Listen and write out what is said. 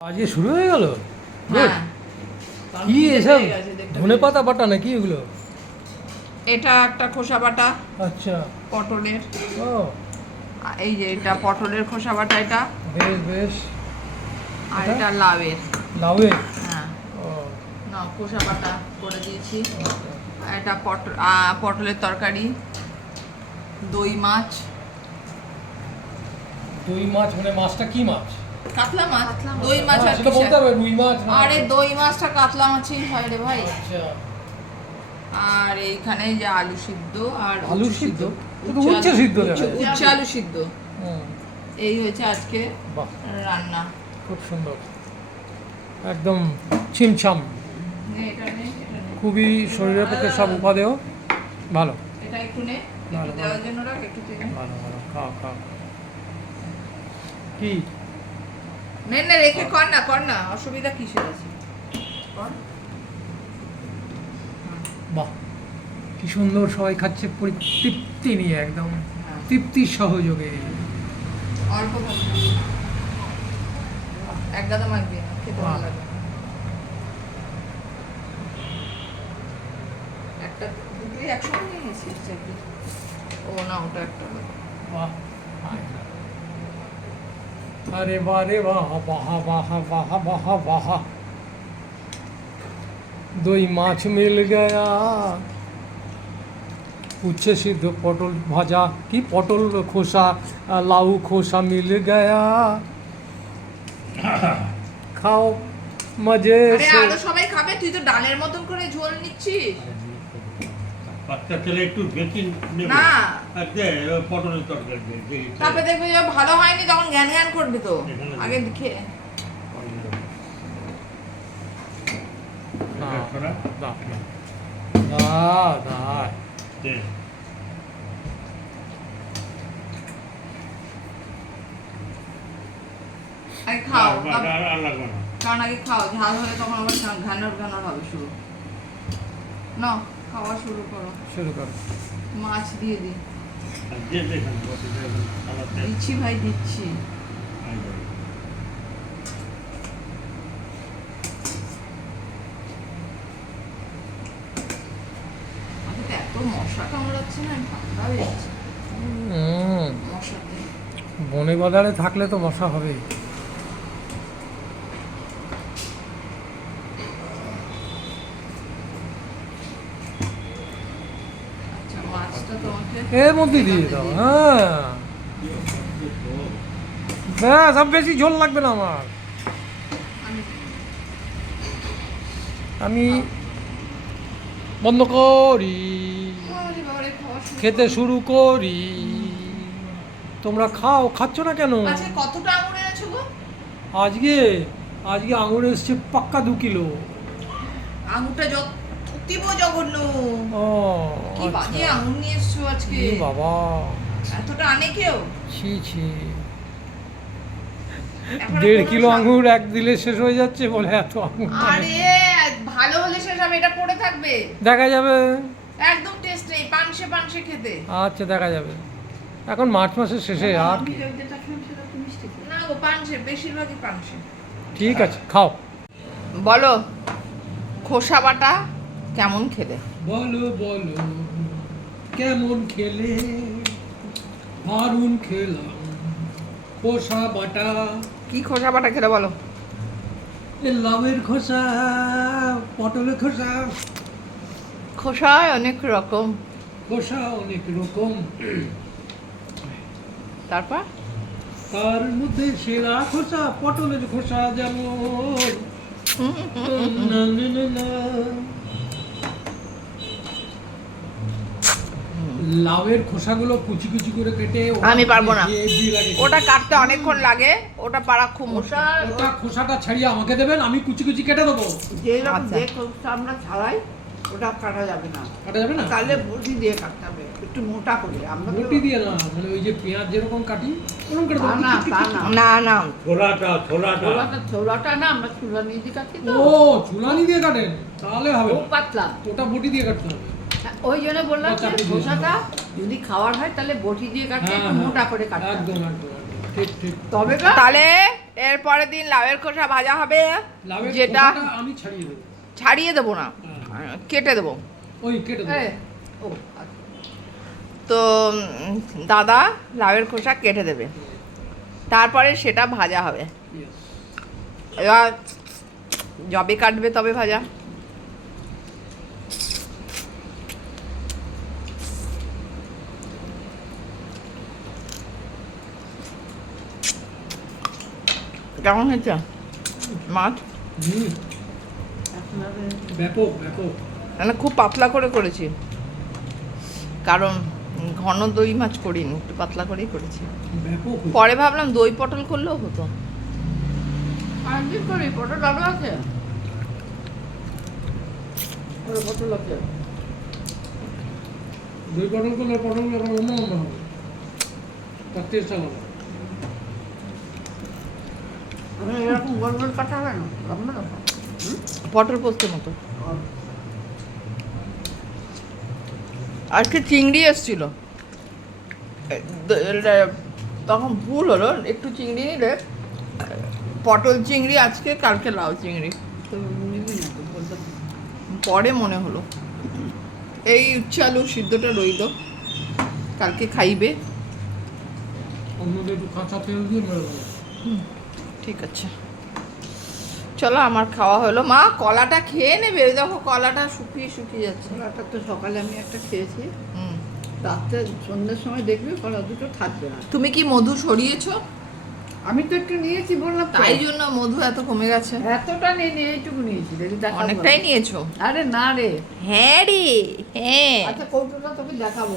আজকে শুরু হয়ে গেল? হ্যাঁ। কি এসব? ধনে পাতা বাটা নাকি এগুলো? এটা একটা খোসা বাটা। আচ্ছা। পটলের। ও। এই যে এটা পটলের খোসা বাটা এটা। বেশ বেশ। আর এটা? লাউয়ের। লাউয়ে হ্যাঁ। ও। না খোসা বাটা করে দিয়েছি। আর এটা পটল পটলের তরকারি। দই মাছ। দই মাছ মানে মাছটা কি মাছ? কাতলা মাছ? দই মাছ হ্যাঁ, আর সেটা বলতে হবে রুই মাছ আরে দই মাছটা কাতলা মাছই হয় রে ভাই। আচ্ছা। আর এইখানে যে আলু সিদ্ধ আর আলু সিদ্ধ? তো উচ্ছে সিদ্ধ উচ্ছে- আলু সিদ্ধ। হুম, এই হয়েছে আজকে রান্না। খুব সুন্দর। একদম ছিমছাম। খুবই শরীরের পক্ষে সব উপাদেয়। ভালো। এটা একটু নে একটু দেওয়ার জন্য রাখ একটু নে। ভালো ভালো। খাও খাও। কি? নে না রেখে কর না কর না অসুবিধা কিসের আছে? কর। বাহ কি সুন্দর সবাই খাচ্ছে তৃপ্তি নিয়ে একদম হ্যাঁ। তৃপ্তির সহযোগে। অল্প। এক গাদা না খেতে ভালো লাগে। একটা দুটোই একসঙ্গে নিয়ে ও না ওটা একটা। বাহ আরে বাহ রে বাহ বাহা বাহা বাহ বাহা বাহ দই মাছ মিল গয়া উচ্ছে সিদ্ধ পটল ভাজা কি পটল খোসা লাউ খোসা মিল গয়া খাও মজে সবাই খাবে তুই তো ডালের মতন করে ঝোল নিচ্ছিস বাচ্চা ছেলে একটু বেশি নেবে। না। আর পটলের তরকারি দে, দে, দে। তারপরে দেখবে যে ভালো হয়নি তখন জ্ঞান জ্ঞান করবে তো। আগে দেখে। না। আগে খাও। না। কারণ আগে খাও ঝাল হলে তখন আবার ঘানার ঘানার হবে শুরু। নাও। খাওয়া শুরু করো। শুরু করো। মাছ দিয়ে দিই। দিচ্ছি ভাই দিচ্ছি। বনে বাজারে থাকলে তো মশা হবেই আচ্ছা মাছটা তোমাকে এর মধ্যে দিয়ে দাও হ্যাঁ। ব্যাস আর বেশি ঝোল লাগবে না আমার। আমি বন্ধ করি। খেতে শুরু করি। তোমরা খাও খাচ্ছ না কেন? আচ্ছা কতটা আজকে আজকে আঙুর এসছে পাক্কা দু কিলো। আঙুরটা যত অতীব জঘন্য। ও কি বাজে আচ্ছা। আঙুর নিয়ে এসছো আজকে। বাবা। এতটা আনে কেউ? ছি ছি। দেড় কিলো আঙুর এক দিলে শেষ হয়ে যাচ্ছে বলে এত আঙুর আরে ভালো হলে শেষ হবে এটা পড়ে থাকবে। দেখা যাবে। একদম টেস্ট নেই পানসে পানসে খেতে। আচ্ছা দেখা যাবে। এখন মার্চ মাসের শেষে আর না গো পানসে বেশিরভাগই পানসে ঠিক আছে খাও। বলো খোসা বাটা কেমন খেলে? বলো বলো কেমন খেলে? দারুণ খেলাম খোসা বাটা। কি খোসা বাটা খেলে বলো? লাউয়ের খোসা পটলের খোসা। খোসায় অনেক রকম। খোসা অনেক রকম। তারপর? তার মধ্যে সেরা খোসা পটলের খোসা যেমন। না, না, না, না। লাউয়ের খোসাগুলো কুচি কুচি করে কেটে ওটা আমি পারব না। ওটা কাটতে অনেকক্ষণ লাগে ওটা পারা খুব মুশকিল। ওটা খোসাটা ছাড়িয়ে আমাকে দেবেন আমি কুচি কুচি কেটে দেবো। আচ্ছা। যে আমরা ছাড়াই ওটা কাটা যাবে না। কাটা যাবে না? তাহলে বটি দিয়ে কাটতে হবে একটু মোটা করে। আমরা বটি দিয়ে না মানে ওই যে পেঁয়াজ যেরকম কাটি ওরকম কেটে দেবো না না না। না ছোলাটা ছোলাটা। ছোলাটা ছোলাটা না আমরা চুলা নিয়ে দিয়ে কাটি। তো। ও চুলানি দিয়ে কাটেন তাহলে হবে ও পাতলা। ওটা বটি দিয়ে কাটতে হবে। ওই জন্য বললাম যে। খোসাটা যদি খাওয়ার হয় তাহলে বটি দিয়ে কাটলে হ্যাঁ, একটু হ্যাঁ। মোটা করে কাটতে একদম একদম একদম। ঠিক ঠিক তবে তাহলে এর পরের দিন লাউয়ের খোসা ভাজা হবে যেটা আমি ছাড়িয়ে দেবো ছাড়িয়ে দেবো না হ্যাঁ। কেটে দেবো ওই কেটে দেবো আচ্ছা। তো দাদা লাউয়ের খোসা কেটে দেবে তারপরে সেটা ভাজা হবে এবার যবে কাটবে তবে ভাজা কেমন হয়েছে মাছ ব্যাপক ব্যাপক। মানে খুব পাতলা করে করেছি। কারণ ঘন দই মাছ করিনি একটু পাতলা করেই করেছি। পরে ভাবলাম দই পটল করলেও হতো। করি? পটল আছে? পটল আছে। দুই পটল করলে পটল এখন অন্য অন্য হবে তার টেস্ট আলাদা আমি এরকম গোল গোল কাটা হবে না লম্বা লম্বা পটল পোস্তের মতো। আজকে চিংড়ি এসছিল। তখন ভুল হলো একটু চিংড়ি নিলে। পটল চিংড়ি আজকে কালকে লাউ চিংড়ি। পরে মনে হলো। এই উচ্ছে আলু সিদ্ধটা রইল। কালকে খাইবে। অন্যদের একটু কাঁচা তেল দিয়ে মেরে ঠিক আছে। চলো আমার খাওয়া হলো। মা কলাটা খেয়ে নেবে। ওই দেখো কলাটা শুকিয়ে শুকিয়ে যাচ্ছে। কলাটা তো সকালে আমি একটা খেয়েছি। হুম। রাত্রে সন্ধ্যের সময় দেখবে কলা দুটো থাকবে না। তুমি কি মধু সরিয়েছো? আমি তো একটু নিয়েছি বললাম তাই জন্য মধু এত কমে গেছে। এতটা নিয়ে নিয়ে এইটুকু নিয়েছি অনেকটাই নিয়েছো। আরে না রে। হ্যাঁ রে হ্যাঁ। আচ্ছা কৌটোটা তোকে দেখাবো।